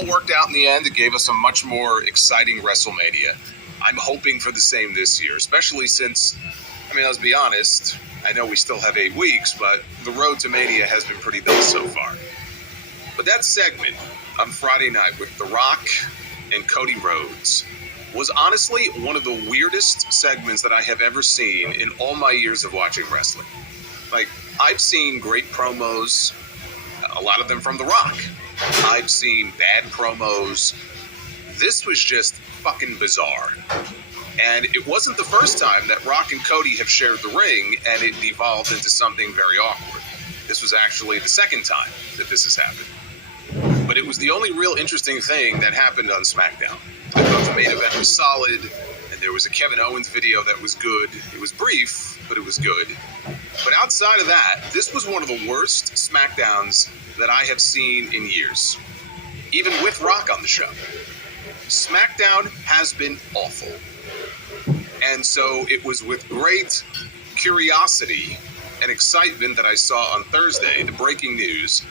all worked out in the end. It gave us a much more exciting WrestleMania. I'm hoping for the same this year, especially since, let's be honest, I know we still have 8 weeks, but the road to Mania has been pretty dull so far. But that segment on Friday night with The Rock and Cody Rhodes was honestly one of the weirdest segments that I have ever seen in all my years of watching wrestling. I've seen great promos, a lot of them from The Rock. I've seen bad promos. This was just fucking bizarre. And it wasn't the first time that Rock and Cody have shared the ring and it devolved into something very awkward. This was actually the second time that this has happened. But it was the only real interesting thing that happened on Smackdown. I thought the main event was solid, and there was a Kevin Owens video that was good. It was brief, but it was good. But outside of that, this was one of the worst Smackdowns that I have seen in years, even with Rock on the show. Smackdown has been awful. And so it was with great curiosity and excitement that I saw on Thursday the breaking news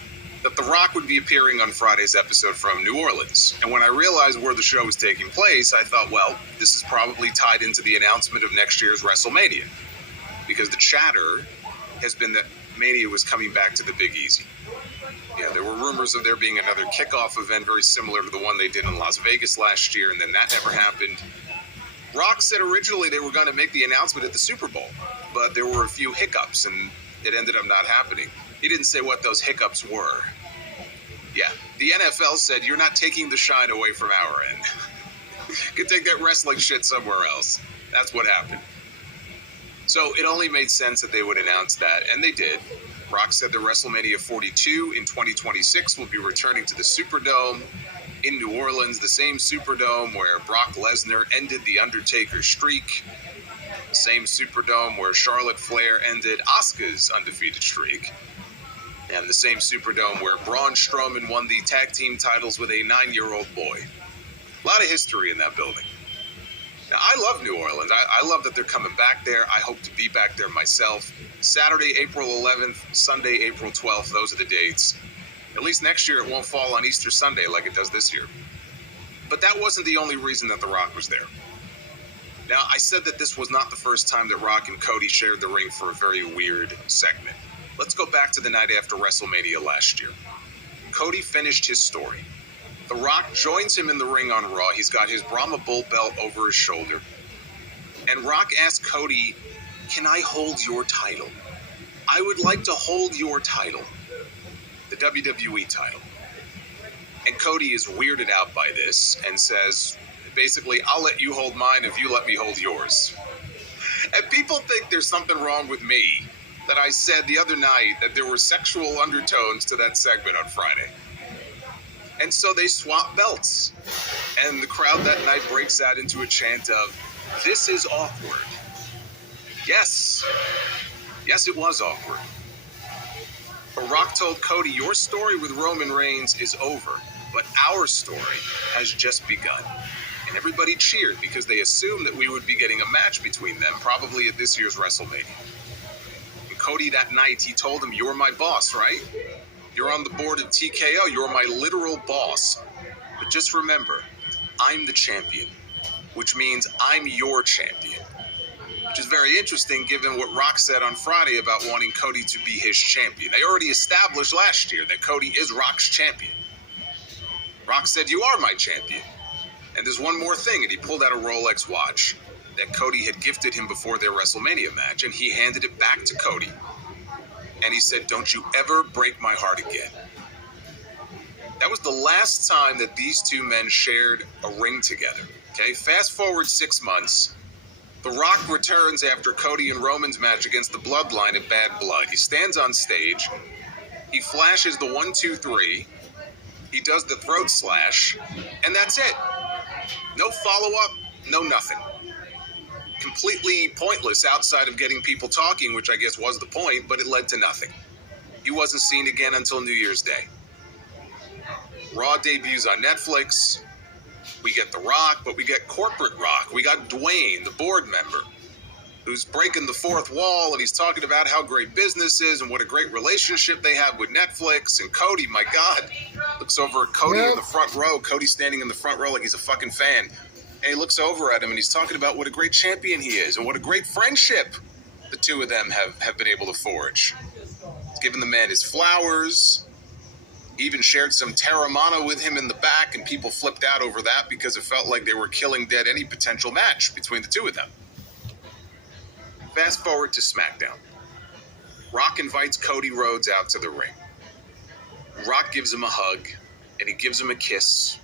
that The Rock would be appearing on Friday's episode from New Orleans. And when I realized where the show was taking place, I thought, well, this is probably tied into the announcement of next year's WrestleMania. Because the chatter has been that Mania was coming back to the Big Easy. Yeah, there were rumors of there being another kickoff event very similar to the one they did in Las Vegas last year, and then that never happened. Rock said originally they were going to make the announcement at the Super Bowl, but there were a few hiccups, and it ended up not happening. He didn't say what those hiccups were. Yeah, the NFL said, you're not taking the shine away from our end. You can take that wrestling shit somewhere else. That's what happened. So it only made sense that they would announce that, and they did. Rock said that WrestleMania 42 in 2026 will be returning to the Superdome in New Orleans, the same Superdome where Brock Lesnar ended The Undertaker's streak, the same Superdome where Charlotte Flair ended Asuka's undefeated streak, and the same Superdome where Braun Strowman won the tag team titles with a 9-year-old boy. A lot of history in that building. Now, I love New Orleans. I love that they're coming back there. I hope to be back there myself. Saturday, April 11th, Sunday, April 12th, those are the dates. At least next year it won't fall on Easter Sunday like it does this year. But that wasn't the only reason that The Rock was there. Now, I said that this was not the first time that Rock and Cody shared the ring for a very weird segment. Let's go back to the night after WrestleMania last year. Cody finished his story. The Rock joins him in the ring on Raw. He's got his Brahma Bull belt over his shoulder. And Rock asks Cody, can I hold your title? I would like to hold your title. The WWE title. And Cody is weirded out by this and says, basically, I'll let you hold mine if you let me hold yours. And people think there's something wrong with me, that I said the other night that there were sexual undertones to that segment on Friday. And so they swap belts. And the crowd that night breaks out into a chant of, this is awkward. Yes. Yes, it was awkward. But Rock told Cody, your story with Roman Reigns is over, but our story has just begun. And everybody cheered because they assumed that we would be getting a match between them, probably at this year's WrestleMania. And Cody that night, he told him, you're my boss, right? You're on the board of TKO, you're my literal boss. But just remember, I'm the champion, which means I'm your champion. Which is very interesting given what Rock said on Friday about wanting Cody to be his champion. They already established last year that Cody is Rock's champion. Rock said, you are my champion. And there's one more thing, and he pulled out a Rolex watch that Cody had gifted him before their WrestleMania match, and he handed it back to Cody. And he said, don't you ever break my heart again. That was the last time that these two men shared a ring together. Okay, fast forward 6 months. The Rock returns after Cody and Roman's match against the Bloodline at Bad Blood. He stands on stage. He flashes the 1, 2, 3. He does the throat slash. And that's it. No follow-up, no nothing. Completely pointless outside of getting people talking, which I guess was the point, but it led to nothing. He wasn't seen again until New Year's Day. Raw debuts on Netflix. We get The Rock, but we get corporate Rock. We got Dwayne, the board member, who's breaking the fourth wall, and he's talking about how great business is and what a great relationship they have with Netflix. And Cody, my God, look looks over at Cody in the front row. Cody's standing in the front row like he's a fucking fan. And he looks over at him and he's talking about what a great champion he is and what a great friendship the two of them have been able to forge. He's given the man his flowers. He even shared some Terramana with him in the back, and people flipped out over that because it felt like they were killing dead any potential match between the two of them. Fast forward to Smackdown. Rock invites Cody Rhodes out to the ring. Rock gives him a hug, and he gives him a kiss.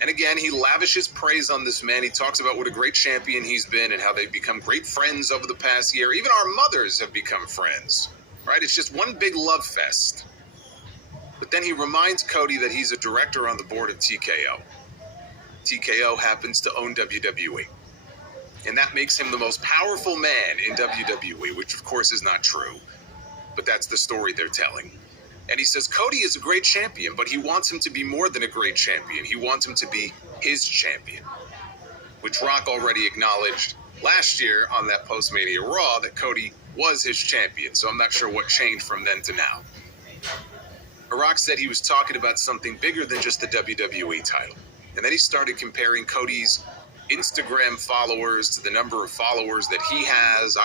And again, he lavishes praise on this man. He talks about what a great champion he's been and how they've become great friends over the past year. Even our mothers have become friends, right? It's just one big love fest. But then he reminds Cody that he's a director on the board of TKO. TKO happens to own WWE. And that makes him the most powerful man in WWE, which of course is not true. But that's the story they're telling. And he says Cody is a great champion, but he wants him to be more than a great champion. He wants him to be his champion, which Rock already acknowledged last year on that post-Mania Raw that Cody was his champion. So I'm not sure what changed from then to now. Rock said he was talking about something bigger than just the WWE title. And then he started comparing Cody's Instagram followers to the number of followers that he has.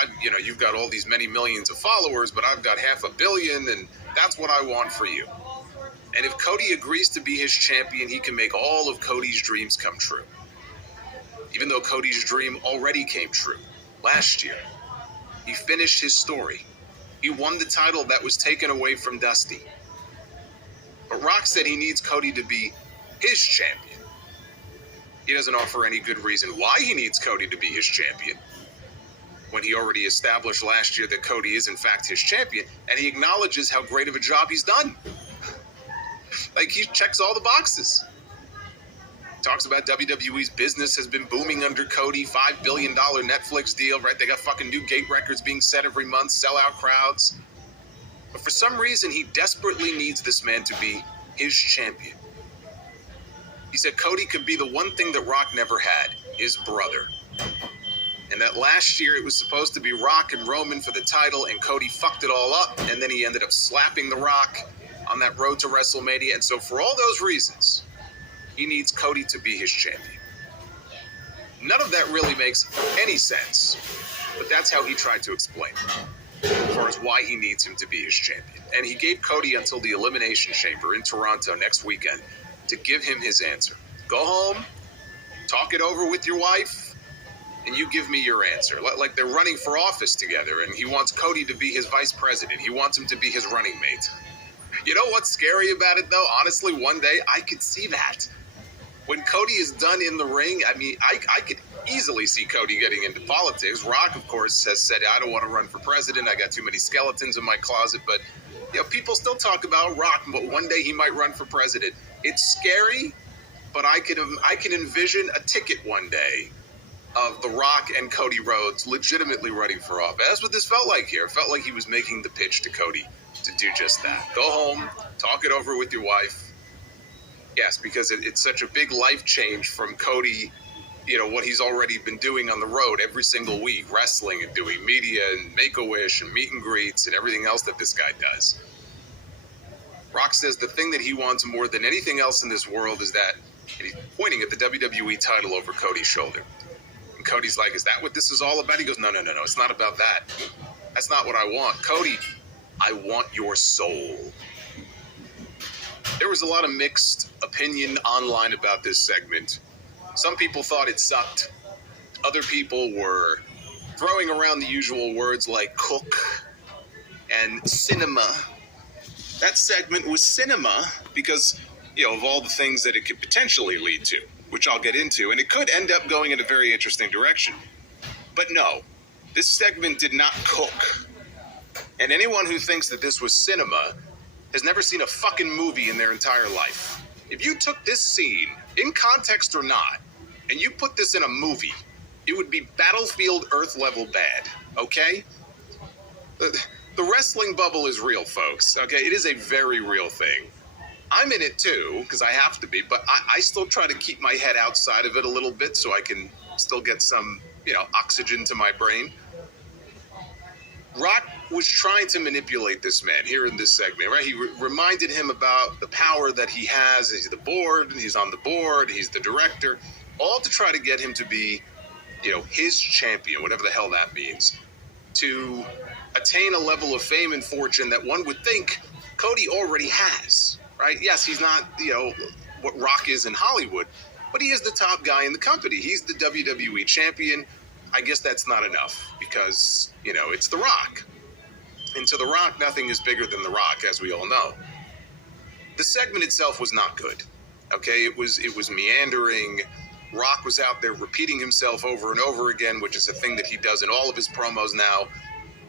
You've got all these many millions of followers, but I've got 500 million, and that's what I want for you. And if Cody agrees to be his champion, he can make all of Cody's dreams come true. Even though Cody's dream already came true last year. He finished his story. He won the title that was taken away from Dusty. But Rock said he needs Cody to be his champion. He doesn't offer any good reason why he needs Cody to be his champion, when he already established last year that Cody is in fact his champion, and he acknowledges how great of a job he's done. Like, he checks all the boxes. Talks about WWE's business has been booming under Cody, $5 billion Netflix deal, right? They got fucking new gate records being set every month, sellout crowds. But for some reason, he desperately needs this man to be his champion. He said Cody could be the one thing that Rock never had, his brother. And that last year it was supposed to be Rock and Roman for the title, and Cody fucked it all up, and then he ended up slapping The Rock on that road to WrestleMania. And so for all those reasons, he needs Cody to be his champion. None of that really makes any sense, but that's how he tried to explain it, as far as why he needs him to be his champion. And he gave Cody until the Elimination Chamber in Toronto next weekend to give him his answer. Go home, talk it over with your wife, and you give me your answer. Like they're running for office together, and he wants Cody to be his vice president. He wants him to be his running mate. You know what's scary about it, though? Honestly, one day I could see that. When Cody is done in the ring, I mean, I could easily see Cody getting into politics. Rock, of course, has said, I don't want to run for president. I got too many skeletons in my closet. But, people still talk about Rock, but one day he might run for president. It's scary, but I can envision a ticket one day of The Rock and Cody Rhodes legitimately running for office. That's what this felt like here. It felt like he was making the pitch to Cody to do just that. Go home, talk it over with your wife. Yes, because it's such a big life change from Cody, what he's already been doing on the road every single week, wrestling and doing media and Make-A-Wish and meet and greets and everything else that this guy does. Rock says the thing that he wants more than anything else in this world is that, and he's pointing at the WWE title over Cody's shoulder. And Cody's like, is that what this is all about? He goes, no, it's not about that. That's not what I want. Cody, I want your soul. There was a lot of mixed opinion online about this segment. Some people thought it sucked. Other people were throwing around the usual words like cook and cinema. That segment was cinema because, of all the things that it could potentially lead to, which I'll get into, and it could end up going in a very interesting direction. But no, this segment did not cook. And anyone who thinks that this was cinema has never seen a fucking movie in their entire life. If you took this scene, in context or not, and you put this in a movie, it would be Battlefield Earth level bad, okay? The wrestling bubble is real, folks, okay? It is a very real thing. I'm in it too, because I have to be, but I still try to keep my head outside of it a little bit so I can still get some, oxygen to my brain. Rock was trying to manipulate this man here in this segment, right? He reminded him about the power that he has. He's the board, he's on the board, he's the director, all to try to get him to be, his champion, whatever the hell that means, to attain a level of fame and fortune that one would think Cody already has, right? Yes, he's not, what Rock is in Hollywood, but he is the top guy in the company. He's the WWE champion. I guess that's not enough because, it's The Rock. And to The Rock, nothing is bigger than The Rock, as we all know. The segment itself was not good. Okay, it was meandering. Rock was out there repeating himself over and over again, which is a thing that he does in all of his promos now.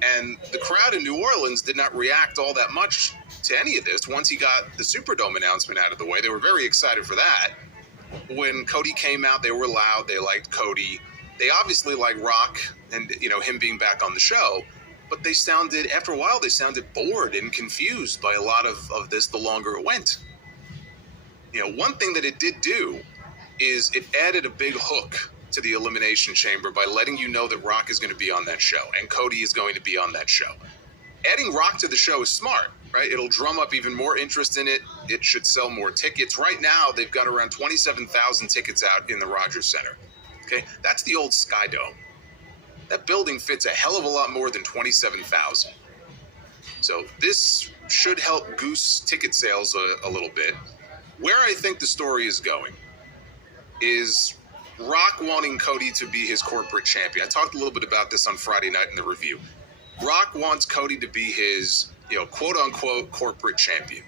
And the crowd in New Orleans did not react all that much to any of this. Once he got the Superdome announcement out of the way, they were very excited for that. When Cody came out, they were loud. They liked Cody. They obviously liked Rock and, him being back on the show. But after a while, they sounded bored and confused by a lot of this the longer it went. One thing that it did do is it added a big hook to the Elimination Chamber by letting you know that Rock is going to be on that show and Cody is going to be on that show. Adding Rock to the show is smart, right? It'll drum up even more interest in it. It should sell more tickets. Right now, they've got around 27,000 tickets out in the Rogers Center. Okay, that's the old Sky Dome. That building fits a hell of a lot more than 27,000. So this should help goose ticket sales a little bit. Where I think the story is going is Rock wanting Cody to be his corporate champion. I talked a little bit about this on Friday night in the review. Rock wants Cody to be his, quote-unquote corporate champion.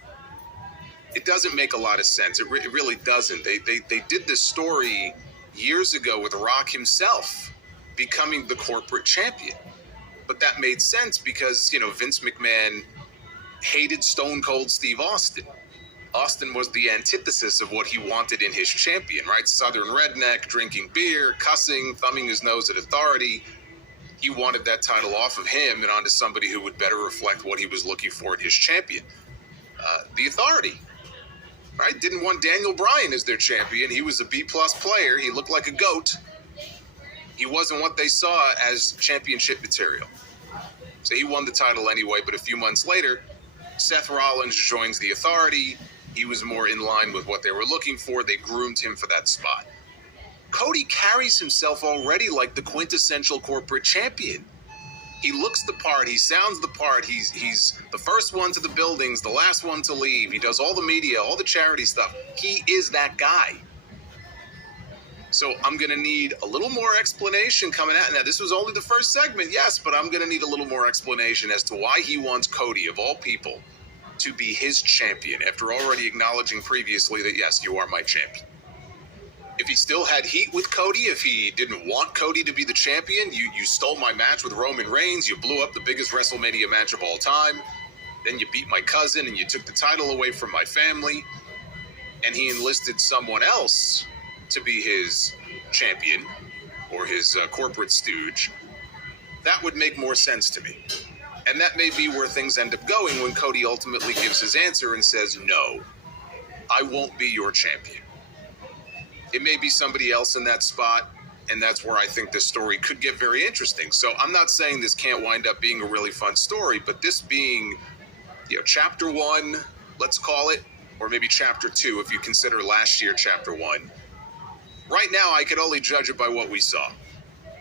It doesn't make a lot of sense. It really doesn't. They did this story years ago with Rock himself becoming the corporate champion. But that made sense because, Vince McMahon hated Stone Cold Steve Austin. Austin was the antithesis of what he wanted in his champion, right? Southern redneck, drinking beer, cussing, thumbing his nose at authority. He wanted that title off of him and onto somebody who would better reflect what he was looking for in his champion. The Authority, right? Didn't want Daniel Bryan as their champion. He was a B-plus player. He looked like a goat. He wasn't what they saw as championship material. So he won the title anyway, but a few months later, Seth Rollins joins the Authority. He was more in line with what they were looking for. They groomed him for that spot. Cody carries himself already like the quintessential corporate champion. He looks the part. He sounds the part. He's the first one to the buildings, the last one to leave. He does all the media, all the charity stuff. He is that guy. So I'm going to need a little more explanation coming out. Now, this was only the first segment, yes, but I'm going to need a little more explanation as to why he wants Cody, of all people, to be his champion after already acknowledging previously that, yes, you are my champion. If he still had heat with Cody, if he didn't want Cody to be the champion, you stole my match with Roman Reigns, you blew up the biggest WrestleMania match of all time, then you beat my cousin and you took the title away from my family, and he enlisted someone else to be his champion or his corporate stooge, that would make more sense to me. And that may be where things end up going when Cody ultimately gives his answer and says, no, I won't be your champion. It may be somebody else in that spot, and that's where I think this story could get very interesting. So I'm not saying this can't wind up being a really fun story, but this being, chapter 1, let's call it, or maybe chapter 2 if you consider last year chapter 1. Right now, I could only judge it by what we saw.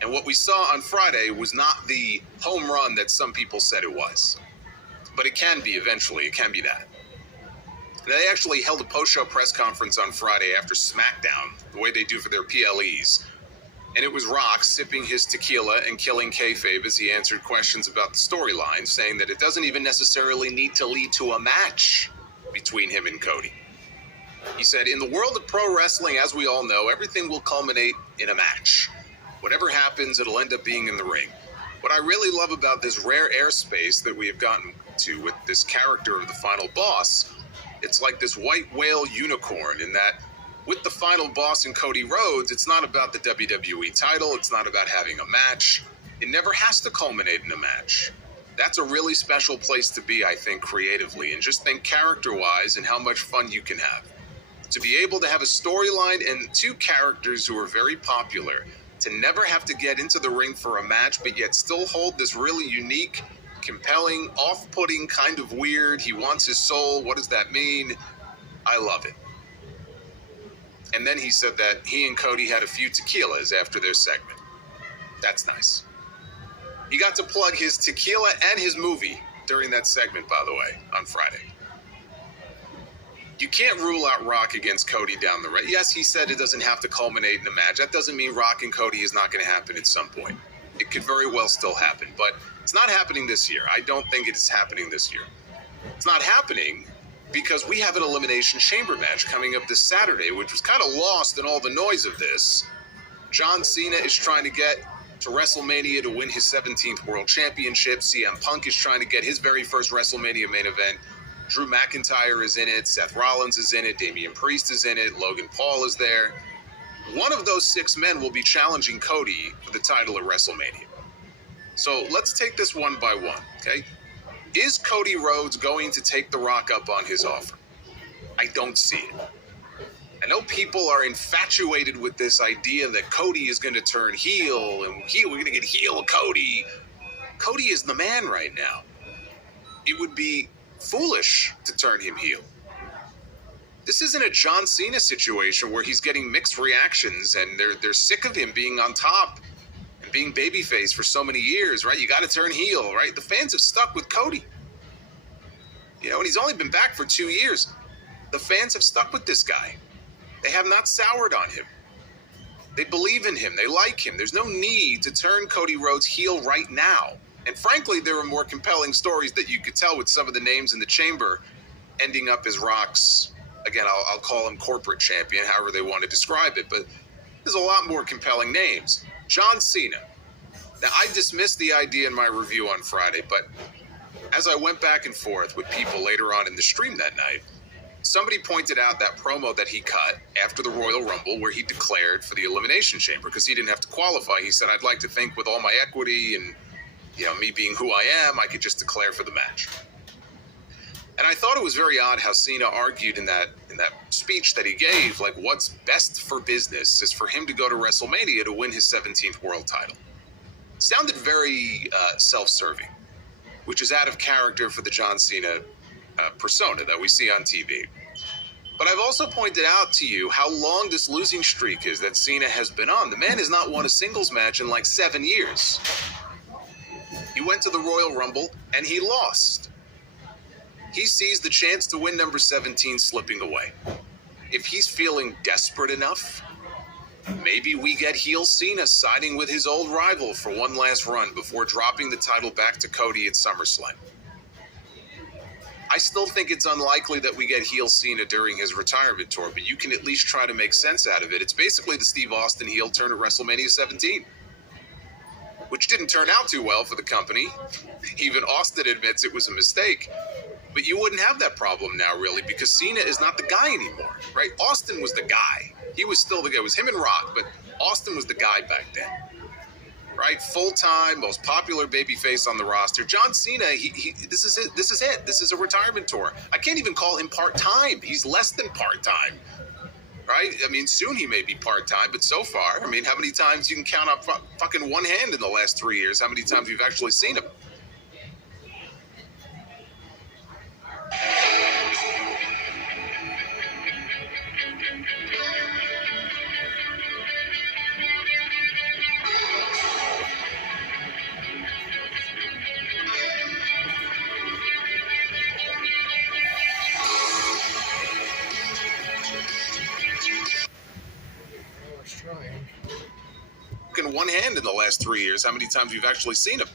And what we saw on Friday was not the home run that some people said it was. But it can be eventually. It can be that. They actually held a post-show press conference on Friday after Smackdown, the way they do for their PLEs. And it was Rock sipping his tequila and killing kayfabe as he answered questions about the storyline, saying that it doesn't even necessarily need to lead to a match between him and Cody. He said, in the world of pro wrestling, as we all know, everything will culminate in a match. Whatever happens, it'll end up being in the ring. What I really love about this rare airspace that we have gotten to with this character of the final boss, it's like this white whale unicorn in that with the final boss in Cody Rhodes, it's not about the WWE title. It's not about having a match. It never has to culminate in a match. That's a really special place to be, I think, creatively, and just think character-wise and how much fun you can have. To be able to have a storyline and two characters who are very popular, to never have to get into the ring for a match, but yet still hold this really unique compelling, off-putting, kind of weird. He wants his soul. What does that mean? I love it. And then he said that he and Cody had a few tequilas after their segment. That's nice. He got to plug his tequila and his movie during that segment, by the way, on Friday. You can't rule out Rock against Cody down the road. Yes, he said it doesn't have to culminate in a match. That doesn't mean Rock and Cody is not going to happen at some point. It could very well still happen, but it's not happening this year. I don't think it's happening this year. It's not happening because we have an Elimination Chamber match coming up this Saturday, which was kind of lost in all the noise of this. John Cena is trying to get to WrestleMania to win his 17th World Championship. CM Punk is trying to get his very first WrestleMania main event. Drew McIntyre is in it. Seth Rollins is in it. Damian Priest is in it. Logan Paul is there. One of those 6 men will be challenging Cody for the title at WrestleMania. So let's take this one by one, okay? Is Cody Rhodes going to take The Rock up on his offer? I don't see it. I know people are infatuated with this idea that Cody is going to turn heel, and we're going to get heel Cody. Cody is the man right now. It would be foolish to turn him heel. This isn't a John Cena situation where he's getting mixed reactions and they're sick of him being on top and being babyface for so many years, right? You got to turn heel, right? The fans have stuck with Cody. You know, and he's only been back for 2 years. The fans have stuck with this guy. They have not soured on him. They believe in him. They like him. There's no need to turn Cody Rhodes heel right now. And frankly, there are more compelling stories that you could tell with some of the names in the chamber ending up as Rock's, again, I'll call him corporate champion, however they want to describe it, but there's a lot more compelling names. John Cena. Now, I dismissed the idea in my review on Friday, but as I went back and forth with people later on in the stream that night, somebody pointed out that promo that he cut after the Royal Rumble where he declared for the Elimination Chamber because he didn't have to qualify. He said, I'd like to think with all my equity and me being who I am, I could just declare for the match. And I thought it was very odd how Cena argued in that speech that he gave, like what's best for business is for him to go to WrestleMania to win his 17th world title. It sounded very self-serving, which is out of character for the John Cena persona that we see on TV. But I've also pointed out to you how long this losing streak is that Cena has been on. The man has not won a singles match in like 7 years. He went to the Royal Rumble, and he lost. He sees the chance to win number 17 slipping away. If he's feeling desperate enough, maybe we get heel Cena siding with his old rival for one last run before dropping the title back to Cody at SummerSlam. I still think it's unlikely that we get heel Cena during his retirement tour, but you can at least try to make sense out of it. It's basically the Steve Austin heel turn at WrestleMania 17. Which didn't turn out too well for the company. Even Austin admits it was a mistake. But you wouldn't have that problem now, really, because Cena is not the guy anymore, right? Austin was the guy. He was still the guy. It was him and Rock, but Austin was the guy back then, right? Full-time, most popular babyface on the roster. John Cena, this is it. This is a retirement tour. I can't even call him part-time. He's less than part-time. Right? I mean, soon he may be part-time, but so far, I mean, how many times you can count up fucking one hand in the last 3 years? How many times you've actually seen him? In one hand in the last 3 years, how many times you've actually seen him?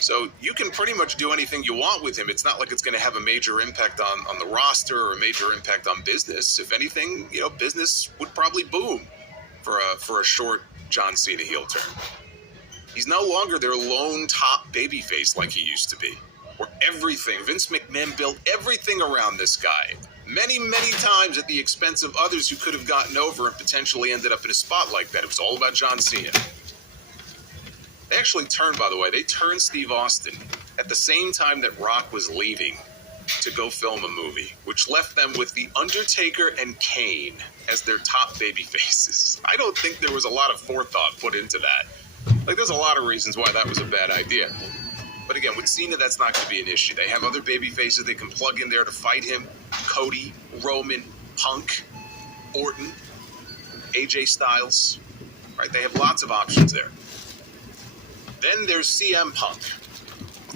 So you can pretty much do anything you want with him. It's not like it's going to have a major impact on the roster or a major impact on business. If anything, business would probably boom for a short John Cena heel turn. He's no longer their lone top babyface like he used to be. Where Vince McMahon built everything around this guy. Many, many times at the expense of others who could have gotten over and potentially ended up in a spot like that. It was all about John Cena. They actually turned, by the way, they turned Steve Austin at the same time that Rock was leaving to go film a movie, which left them with The Undertaker and Kane as their top baby faces. I don't think there was a lot of forethought put into that. Like, there's a lot of reasons why that was a bad idea. But again, with Cena, that's not going to be an issue. They have other baby faces they can plug in there to fight him. Cody, Roman, Punk, Orton, AJ Styles. Right? They have lots of options there. Then there's CM Punk.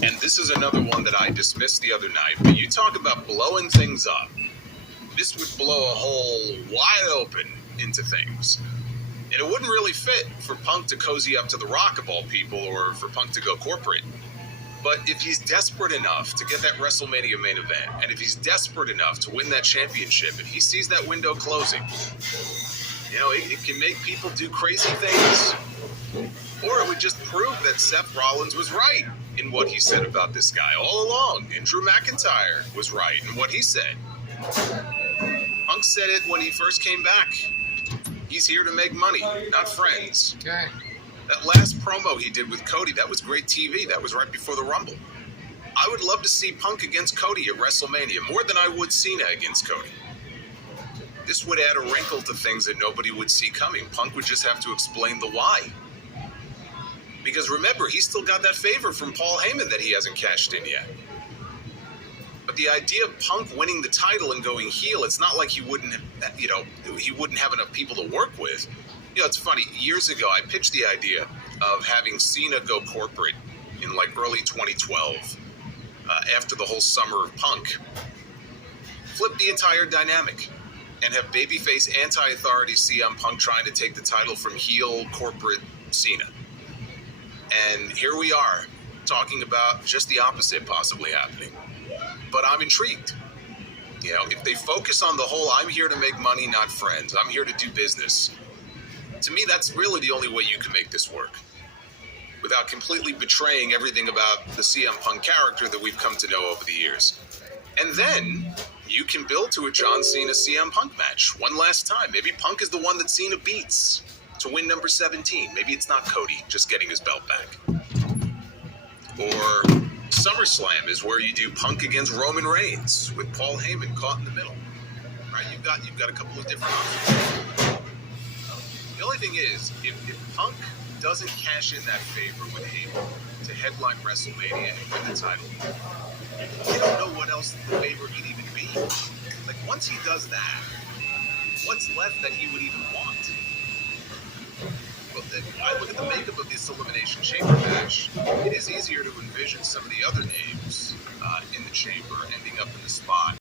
And this is another one that I dismissed the other night. But you talk about blowing things up. This would blow a hole wide open into things. And it wouldn't really fit for Punk to cozy up to The Rock of all people, or for Punk to go corporate. But if he's desperate enough to get that WrestleMania main event, and if he's desperate enough to win that championship, and he sees that window closing, it can make people do crazy things. Or it would just prove that Seth Rollins was right in what he said about this guy all along. And Drew McIntyre was right in what he said. Punk said it when he first came back. He's here to make money, not friends. Okay. That last promo he did with Cody, that was great TV. That was right before the Rumble. I would love to see Punk against Cody at WrestleMania, more than I would Cena against Cody. This would add a wrinkle to things that nobody would see coming. Punk would just have to explain the why. Because remember, he's still got that favor from Paul Heyman that he hasn't cashed in yet. But the idea of Punk winning the title and going heel, it's not like he wouldn't have enough people to work with. It's funny. Years ago, I pitched the idea of having Cena go corporate in like early 2012, after the whole summer of Punk. Flip the entire dynamic and have babyface anti-authority CM Punk trying to take the title from heel corporate Cena. And here we are, talking about just the opposite possibly happening. But I'm intrigued. If they focus on the whole, I'm here to make money, not friends. I'm here to do business. To me, that's really the only way you can make this work. Without completely betraying everything about the CM Punk character that we've come to know over the years. And then you can build to a John Cena CM Punk match one last time. Maybe Punk is the one that Cena beats to win number 17. Maybe it's not Cody just getting his belt back. Or SummerSlam is where you do Punk against Roman Reigns with Paul Heyman caught in the middle. Right? You've got a couple of different options. The only thing is, if Punk doesn't cash in that favor with Heyman to headline WrestleMania and win the title, I don't know what else the favor could even be. Like, once he does that, what's left that he would even want? Well, I look at the makeup of this Elimination Chamber match, it is easier to envision some of the other names in the chamber ending up in the spot